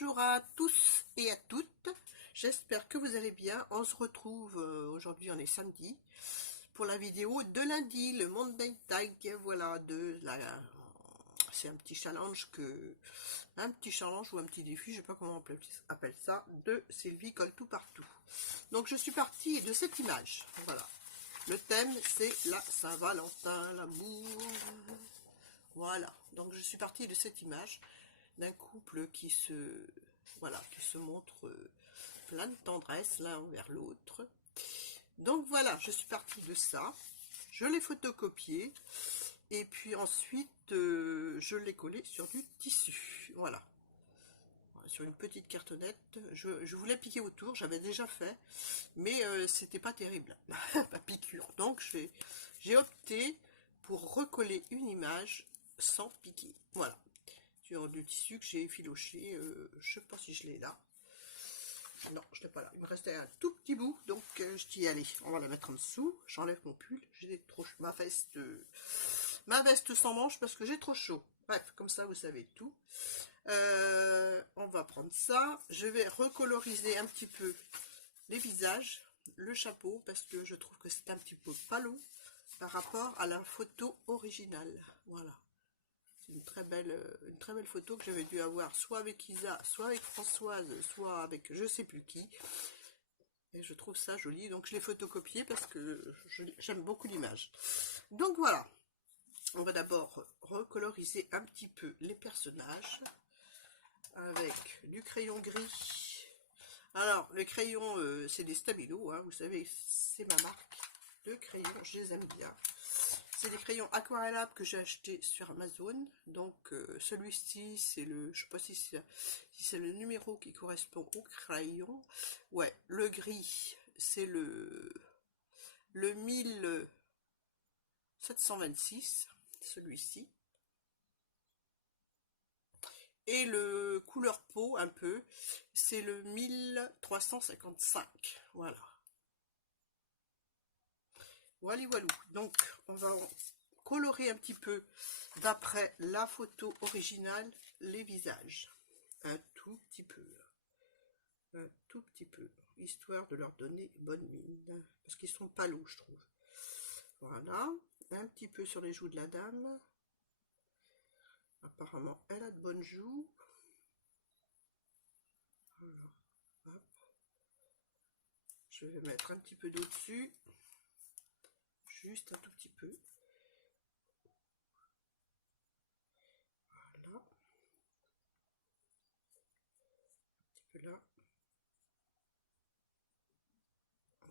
Bonjour à tous et à toutes, j'espère que vous allez bien. On se retrouve, aujourd'hui on est samedi, pour la vidéo de lundi, le Monday Tag, voilà, c'est un petit challenge ou un petit défi, je sais pas comment on appelle ça, de Sylvie Colle Tout Partout. Donc je suis partie de cette image, voilà. Le thème c'est la Saint-Valentin, l'amour. Voilà, donc je suis partie de cette image d'un couple qui se montre plein de tendresse l'un envers l'autre. Donc voilà, je suis partie de ça, je l'ai photocopié et puis ensuite je l'ai collé sur du tissu, voilà, sur une petite cartonnette. Je voulais piquer autour, j'avais déjà fait, mais c'était pas terrible, pas piqûre, donc j'ai opté pour recoller une image sans piquer, voilà, sur du tissu que j'ai effiloché, je sais pas si je l'ai là. Non, je l'ai pas là. Il me restait un tout petit bout, donc je dis allez, on va la mettre en dessous. J'enlève mon pull, j'ai trop ma veste sans manches parce que j'ai trop chaud. Bref, comme ça vous savez tout. On va prendre ça. Je vais recoloriser un petit peu les visages, le chapeau, parce que je trouve que c'est un petit peu pâle par rapport à la photo originale. Voilà. Une très belle photo que j'avais dû avoir soit avec Isa, soit avec Françoise, soit avec je sais plus qui. Et je trouve ça joli, donc je l'ai photocopié parce que j'aime beaucoup l'image. Donc voilà, on va d'abord recoloriser un petit peu les personnages avec du crayon gris. Alors, les crayons, c'est des Stabilo, hein, vous savez, c'est ma marque de crayons, je les aime bien. C'est des crayons aquarellables que j'ai acheté sur Amazon. Donc celui-ci, c'est le, je sais pas si c'est le numéro qui correspond au crayon. Ouais, le gris, c'est le 1726, celui-ci. Et le couleur peau, un peu, c'est le 1355. Voilà. Voilà. Donc, on va colorer un petit peu, d'après la photo originale, les visages. Un tout petit peu, histoire de leur donner bonne mine. Parce qu'ils sont palos, je trouve. Voilà. Un petit peu sur les joues de la dame. Apparemment, elle a de bonnes joues. Voilà. Hop. Je vais mettre un petit peu d'eau dessus. Juste un tout petit peu. Voilà. Un petit peu là.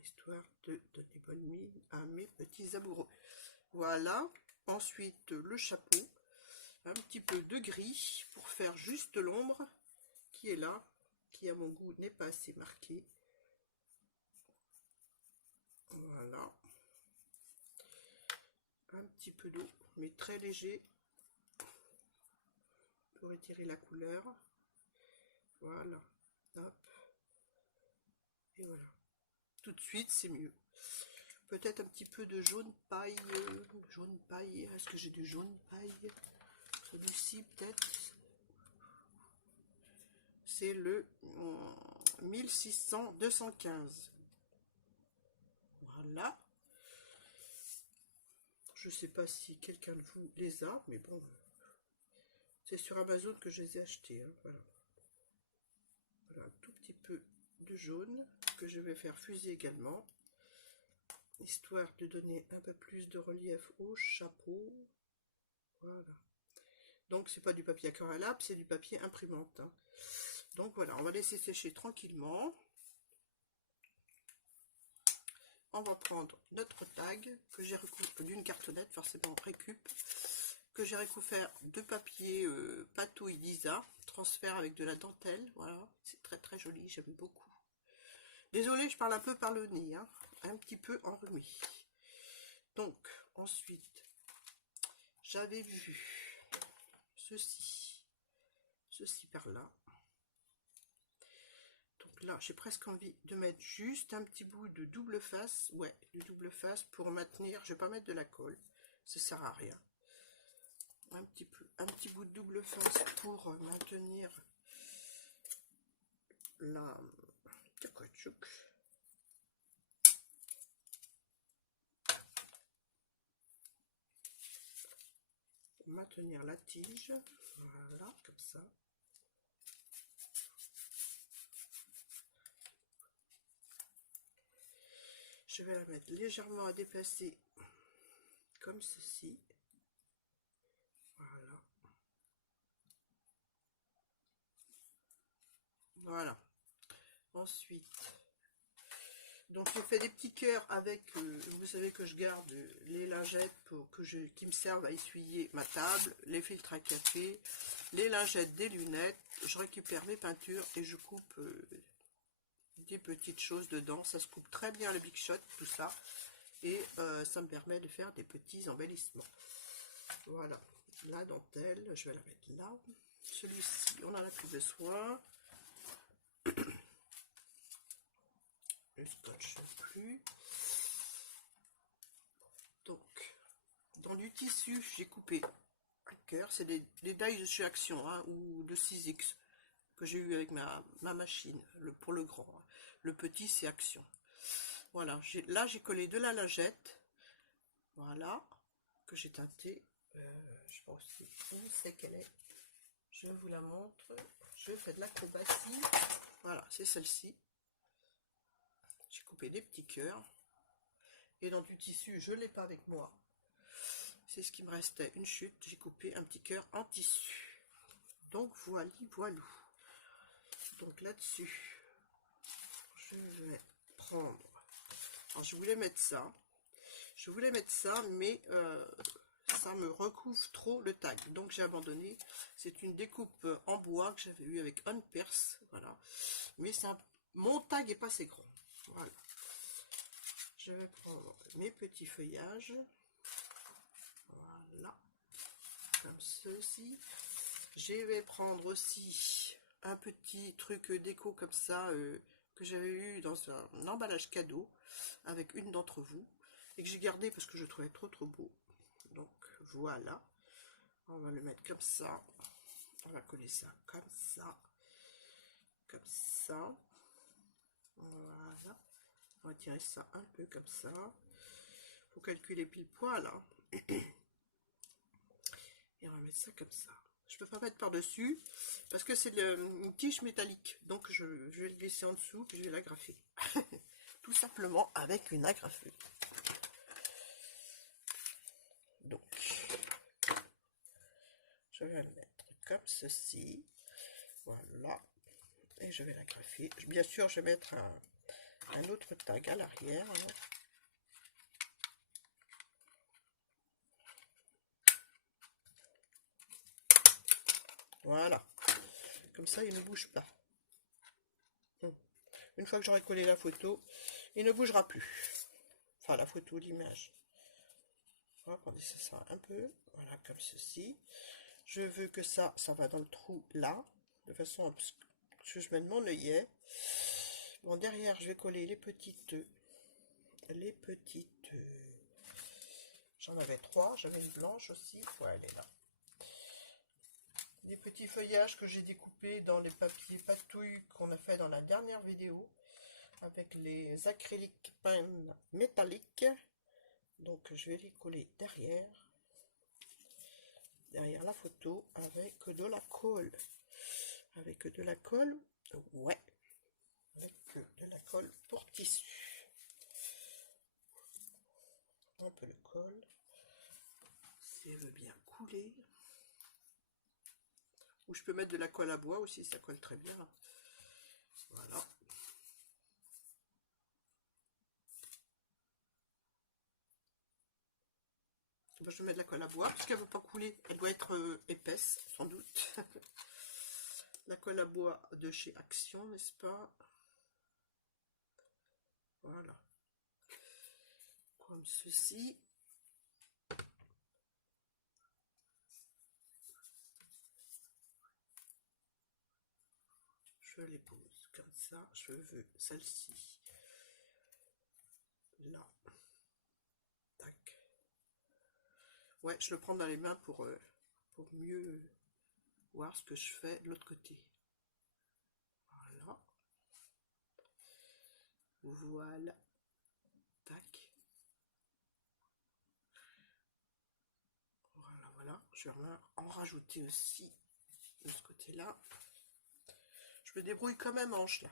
Histoire de donner bonne mine à mes petits amoureux. Voilà. Ensuite, le chapeau. Un petit peu de gris pour faire juste l'ombre qui est là, qui à mon goût n'est pas assez marqué. Voilà. Un petit peu d'eau, mais très léger pour étirer la couleur. Voilà. Hop. Et voilà. Tout de suite, c'est mieux. Peut-être un petit peu de jaune paille. Jaune paille. Est-ce que j'ai du jaune paille? Celui-ci, peut-être. C'est le 215. Voilà. Je sais pas si quelqu'un de vous les a, mais bon, c'est sur Amazon que je les ai achetés. Hein, voilà. Voilà, un tout petit peu de jaune que je vais faire fuser également, histoire de donner un peu plus de relief au chapeau. Voilà. Donc c'est pas du papier aquarellable, c'est du papier imprimante. Hein. Donc voilà, on va laisser sécher tranquillement. On va prendre notre tag que j'ai recouvert d'une cartonnette, forcément récup, que j'ai recouvert de papier patouille d'Isa, transfert avec de la dentelle. Voilà, c'est très très joli, j'aime beaucoup. Désolée, je parle un peu par le nez, hein, un petit peu enrhumé. Donc ensuite, j'avais vu ceci par là. Donc là, j'ai presque envie de mettre juste un petit bout de double face, ouais, du double face pour maintenir. Je vais pas mettre de la colle, ça sert à rien. Un petit bout de double face pour maintenir caoutchouc. Pour maintenir la tige, voilà, comme ça. Je vais la mettre légèrement à déplacer, comme ceci. Voilà. Voilà. Ensuite, donc j'ai fait des petits cœurs avec, vous savez que je garde les lingettes qui me servent à essuyer ma table, les filtres à café, les lingettes des lunettes. Je récupère mes peintures et je coupe des petites choses dedans. Ça se coupe très bien le Big Shot, tout ça. Et ça me permet de faire des petits embellissements. Voilà, la dentelle, je vais la mettre là. Celui-ci, on n'en a plus besoin. Le scotch plus. Donc, dans du tissu, j'ai coupé un cœur. C'est des dies de chez Action, hein, ou de 6X que j'ai eu avec ma machine, pour le grand. Hein. Le petit, c'est Action. Voilà, là j'ai collé de la lingette. Voilà, que j'ai teinté. Je pense où c'est qu'elle est. Je vous la montre. Je fais de l'acrobatie. Voilà, c'est celle-ci. J'ai coupé des petits cœurs. Et dans du tissu, je ne l'ai pas avec moi. C'est ce qui me restait, une chute. J'ai coupé un petit cœur en tissu. Donc voilà, voilou. Donc là-dessus, je vais prendre... Alors je voulais mettre ça. Je voulais mettre ça, mais ça me recouvre trop le tag. Donc j'ai abandonné. C'est une découpe en bois que j'avais eu avec Anne Perse. Voilà. Mais ça, mon tag est pas assez grand. Voilà. Je vais prendre mes petits feuillages. Voilà. Comme ceci. Je vais prendre aussi un petit truc déco comme ça que j'avais eu dans un emballage cadeau avec une d'entre vous et que j'ai gardé parce que je trouvais trop beau. Donc voilà, on va le mettre comme ça, on va coller ça comme ça, voilà, on va tirer ça un peu comme ça, pour calculer pile poil, hein. Et on va mettre ça comme ça. Je peux pas mettre par dessus parce que c'est une tige métallique, donc je vais le glisser en dessous puis je vais l'agrafer. Tout simplement avec une agrafeuse. Donc je vais le mettre comme ceci, voilà, et je vais l'agrafer. Bien sûr, je vais mettre un autre tag à l'arrière, hein. Voilà, comme ça il ne bouge pas. Une fois que j'aurai collé la photo, il ne bougera plus. Enfin, la photo, l'image. On va prendre ça un peu, voilà, comme ceci. Je veux que ça va dans le trou là, de façon à ce que je mette mon œillet. Bon, derrière, je vais coller les petites, j'en avais 3, j'avais une blanche aussi, ouais, elle est là. Les petits feuillages que j'ai découpés dans les papiers patouilles qu'on a fait dans la dernière vidéo, avec les acryliques peints métalliques. Donc je vais les coller derrière la photo avec de la colle. Avec de la colle, ouais, avec de la colle pour tissu. Un peu le colle, si elle veut bien couler. Ou je peux mettre de la colle à bois aussi, ça colle très bien. Voilà. Je vais mettre de la colle à bois, parce qu'elle ne veut pas couler. Elle doit être épaisse, sans doute. La colle à bois de chez Action, n'est-ce pas? Voilà. Comme ceci. Je les pose comme ça. Je veux celle-ci. Là. Tac. Ouais, je le prends dans les mains pour mieux voir ce que je fais de l'autre côté. Voilà. Voilà. Tac. Voilà, voilà. Je vais en rajouter aussi de ce côté-là. Je me débrouille comme un manche là.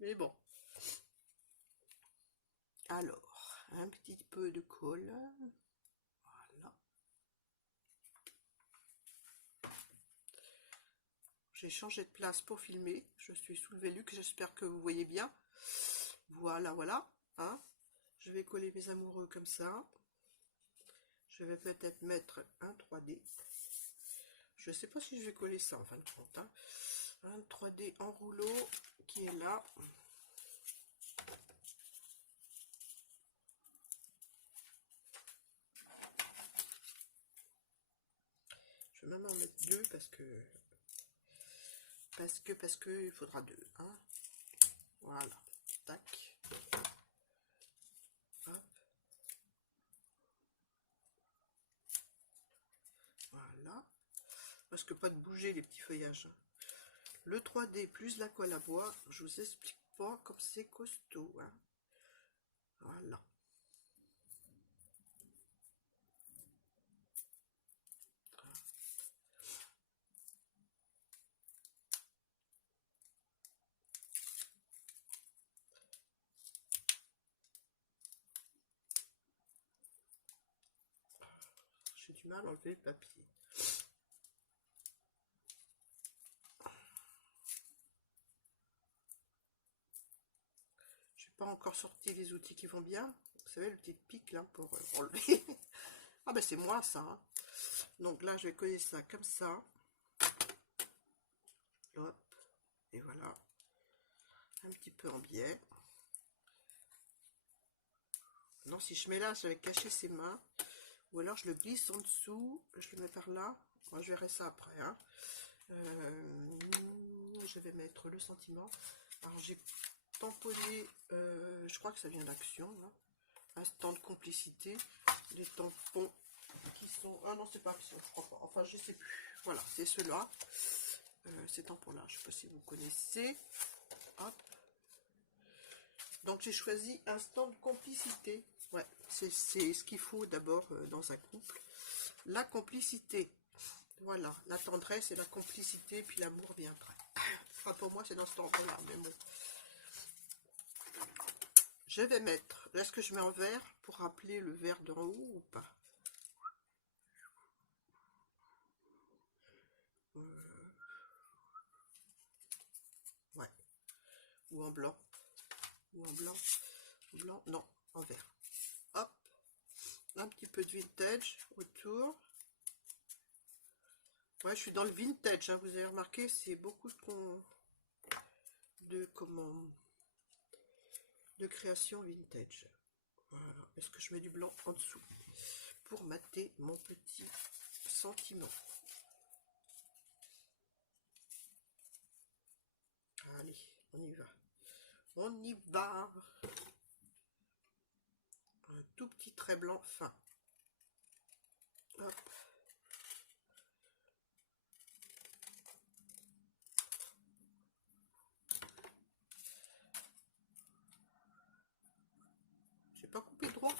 Mais bon. Alors, un petit peu de colle. Voilà. J'ai changé de place pour filmer. Je suis sous le Velux. J'espère que vous voyez bien. Voilà, voilà. Hein, je vais coller mes amoureux comme ça. Je vais peut-être mettre un 3D. Je ne sais pas si je vais coller ça en fin de compte. Hein. Un 3D en rouleau qui est là. Je vais même en mettre deux parce que il faudra deux. Hein. Voilà. Tac. Hop. Voilà. Parce que pas de bouger les petits feuillages. Le 3D plus la colle à bois, je vous explique pas comme c'est costaud. Hein. Voilà. J'ai du mal à enlever le papier. J'ai pas encore sorti les outils qui vont bien. Vous savez, le petit pic là pour enlever. Ah ben c'est moi ça. Hein. Donc là, je vais coller ça comme ça. Hop. Et voilà. Un petit peu en biais. Non, si je mets là, ça va cacher ses mains. Ou alors je le glisse en dessous. Je le mets par là. Moi, je verrai ça après. Hein. Je vais mettre le sentiment. Alors j'ai tamponné, je crois que ça vient d'Action. Hein. Un stand de complicité. Les tampons qui sont... Ah non, c'est pas Action, je crois pas. Enfin, je sais plus. Voilà, c'est ceux-là. Ces tampons-là, je sais pas si vous connaissez. Hop. Donc j'ai choisi un stand de complicité. Ouais, c'est ce qu'il faut d'abord dans un couple. La complicité. Voilà, la tendresse et la complicité, puis l'amour vient après. Enfin, pour moi, c'est dans ce ordre-là, mais bon. Je vais mettre... Est-ce que je mets en vert pour rappeler le vert d'en haut ou pas? Ouais. Ou en blanc. Ou en blanc. Blanc, non, en vert. Hop. Un petit peu de vintage autour. Ouais, je suis dans le vintage, hein, vous avez remarqué, c'est beaucoup de création vintage. Voilà. Est-ce que je mets du blanc en dessous pour mater mon petit sentiment? Allez, on y va. On y va. Un tout petit trait blanc fin. Hop. J'ai pas coupé droit.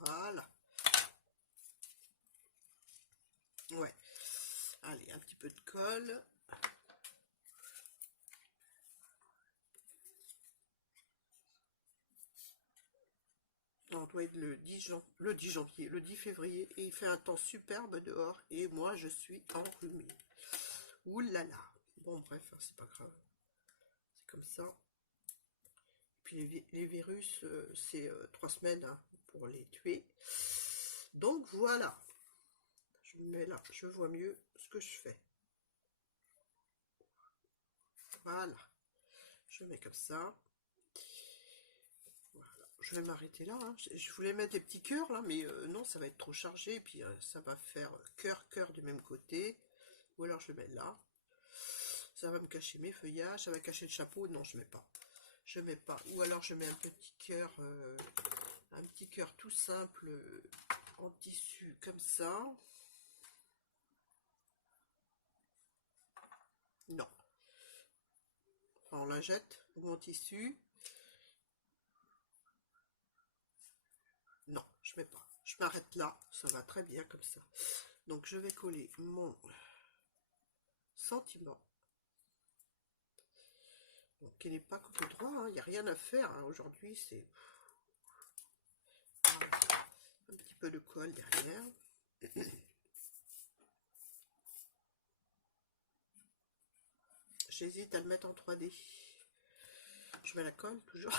Voilà. Ouais. Allez, un petit peu de colle. On doit être le 10 janvier, le 10 février, et il fait un temps superbe dehors, et moi je suis enrhumée. Ouh là là. Bon bref, hein, c'est pas grave. C'est comme ça. Puis les virus, c'est 3 semaines hein, pour les tuer. Donc voilà. Je me mets là, je vois mieux ce que je fais. Voilà. Je mets comme ça. Voilà. Je vais m'arrêter là. Hein. Je voulais mettre des petits cœurs là, mais non, ça va être trop chargé. Et puis ça va faire cœur du même côté. Ou alors je le mets là. Ça va me cacher mes feuillages. Ça va cacher le chapeau. Non, je mets pas. Je mets pas. Ou alors je mets un petit cœur tout simple en tissu comme ça. Non. En lingette ou en tissu. Non, je mets pas. Je m'arrête là, ça va très bien comme ça. Donc je vais coller mon sentiment. Donc il n'est pas côté droit, il n'y a rien à faire. Hein. Aujourd'hui, c'est un petit peu de colle derrière. J'hésite à le mettre en 3D. Je mets la colle toujours.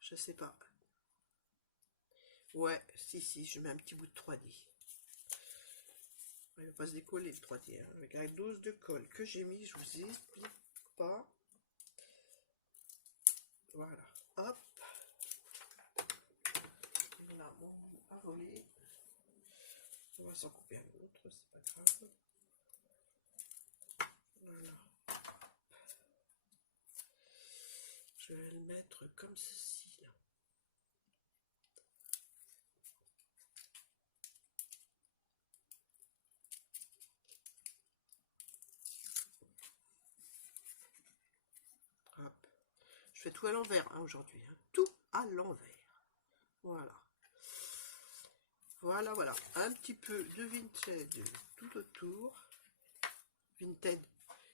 Je sais pas. Ouais, si, je mets un petit bout de 3D. Il ne va pas se décoller le 3D. Hein. Avec la dose de colle que j'ai mis, je vous explique pas. Voilà. Hop. Là, mon bout à voler. On va s'en couper un autre, c'est pas grave. Voilà. Je vais le mettre comme ceci. Là. Hop. Je fais tout à l'envers hein, aujourd'hui. Hein. Tout à l'envers. Voilà. Voilà. Un petit peu de vintage tout autour.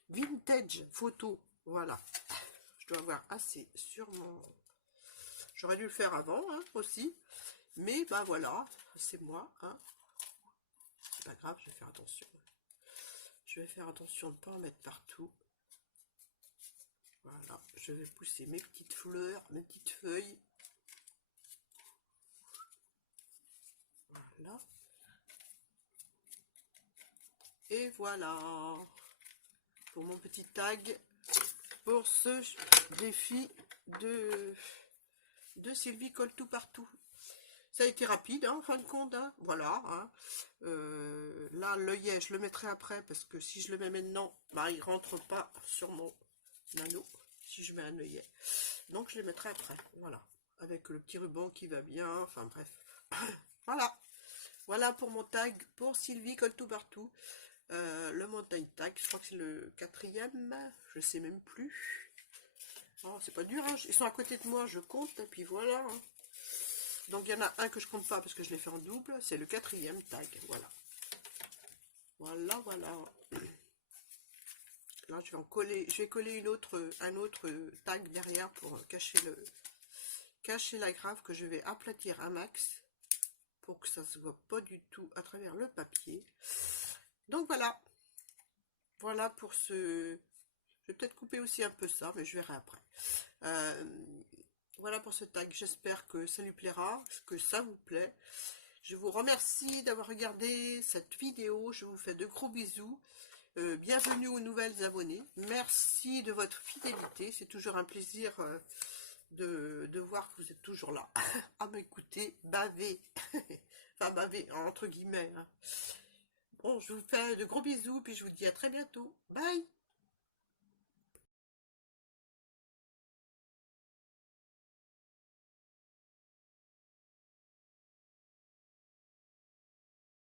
Vintage photo. Voilà. Je dois avoir assez sur mon... J'aurais dû le faire avant hein, aussi. Mais bah voilà, c'est moi. Hein. C'est pas grave, je vais faire attention. Je vais faire attention de ne pas en mettre partout. Voilà, je vais pousser mes petites fleurs, mes petites feuilles. Voilà. Et voilà pour mon petit tag pour ce défi de Sylvie colle tout partout. Ça a été rapide hein, en fin de compte. Hein. Voilà. Hein. Là, l'œillet, je le mettrai après parce que si je le mets maintenant, bah, il rentre pas sur mon anneau. Si je mets un œillet. Donc, je les mettrai après. Voilà. Avec le petit ruban qui va bien. Enfin, bref. Voilà. Voilà pour mon tag pour Sylvie colle tout partout. Le montagne tag, je crois que c'est le 4e. Je sais même plus. Oh, c'est pas dur. Hein. Ils sont à côté de moi, je compte. Et puis voilà. Hein. Donc, il y en a un que je compte pas parce que je l'ai fait en double. C'est le 4e tag. Voilà. Voilà. Là, je vais en coller. Je vais coller un autre tag derrière pour cacher la grave que je vais aplatir un max pour que ça se voit pas du tout à travers le papier. Donc voilà. Voilà pour ce... Je vais peut-être couper aussi un peu ça, mais je verrai après. Voilà pour ce tag. J'espère que ça lui plaira, que ça vous plaît. Je vous remercie d'avoir regardé cette vidéo. Je vous fais de gros bisous. Bienvenue aux nouvelles abonnés. Merci de votre fidélité. C'est toujours un plaisir de voir que vous êtes toujours là à m'écouter baver. Enfin, baver entre guillemets. Hein. Bon, je vous fais de gros bisous, puis je vous dis à très bientôt. Bye!